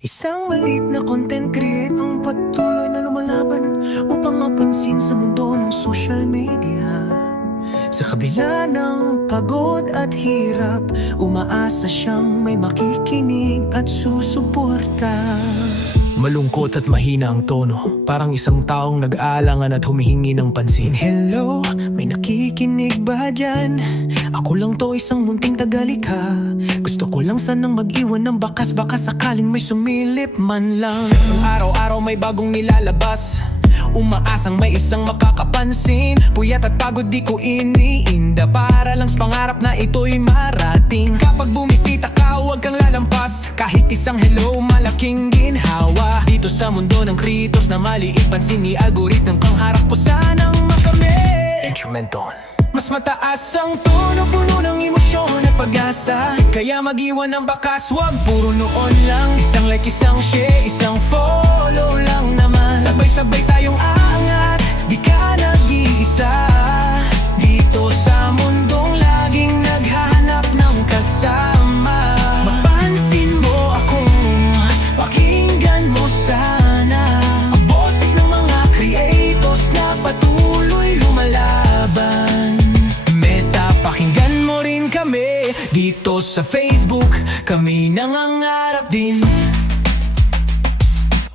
Isang malit na content create ang patuloy na lumalaban Upang mapansin sa mundo ng social media. Sa kabila ng pagod at hirap Umaasa siyang may makikinig at susuporta. Malungkot at mahina ang tono. Parang isang taong nag-aalangan at humihingi ng pansin. Hello, may nakikinig ba dyan? Ako lang to isang munting tagalika Gusto ko lang sanang mag-iwan ng bakas Baka sakaling may sumilip man lang. Araw-araw may bagong nilalabas. Umaasang may isang makakapansin. Puyat at pagod di ko iniinda. Para lang sa pangarap na ito'y marating. Kapag bumisita ka huwag kang lalampas. Kahit isang hello malaking ginhawa. Dito sa mundo ng kritos na maliit Pansin ni algorithm kang harap po sanang makamit. Instrumental. Mas mataas ang tono, puno ng emosyon at pag-asa Kaya mag-iwan ng bakas, wag puro noon lang. Isang like, isang share, isang follow Sa Facebook, kami nangangarap din.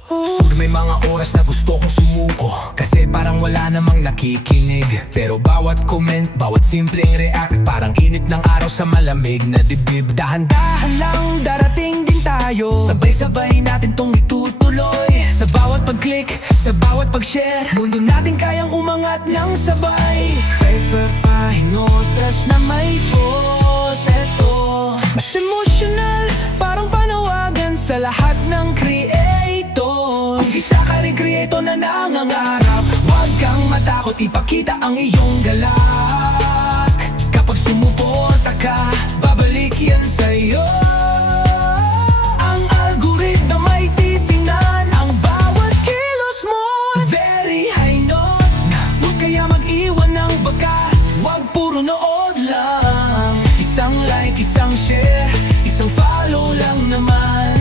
Sure may mga oras na gusto kong sumuko Kasi parang wala namang nakikinig. Pero bawat comment, bawat simpleng react Parang init ng araw sa malamig na dibdib. Dahan-dahan lang darating din tayo. Sabay-sabay natin tong itutuloy. Sa bawat pag-click, sa bawat pag-share Mundo natin kayang umangat ng sabay Mas emotional, parang panawagan sa lahat ng creator. Isa ka rin creator na nangangarap. Huwag kang matakot, ipakita ang iyong galak. Kapag sumuporta ka, Isang share, isang follow lang naman.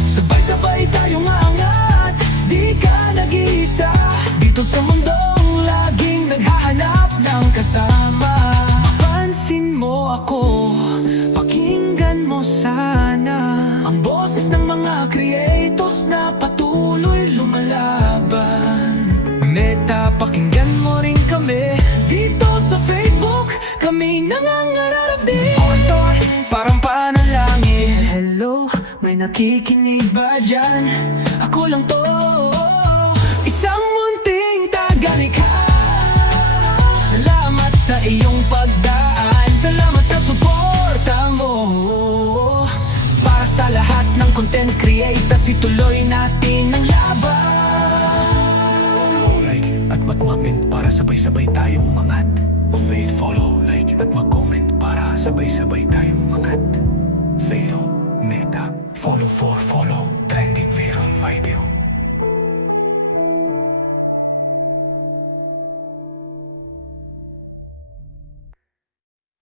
Sabay-sabay tayong angat, di ka nag-iisa. Dito sa mundong laging naghahanap ng kasama. Mapansin mo ako, pakinggan mo sana. Ang boses ng mga creators na patuloy lumalaban. Meta, pakinggan may nakikinig ba dyan? Ako lang to. Isang munting tagalikha Salamat sa iyong pagdaan. Salamat sa suporta mo. Para sa lahat ng content creators Ituloy natin ang laban. Like at mag-comment para sabay-sabay tayong umangat. Faith follow, like at mag-comment para sabay-sabay tayong umangat. Faith, follow for follow. Trending viral video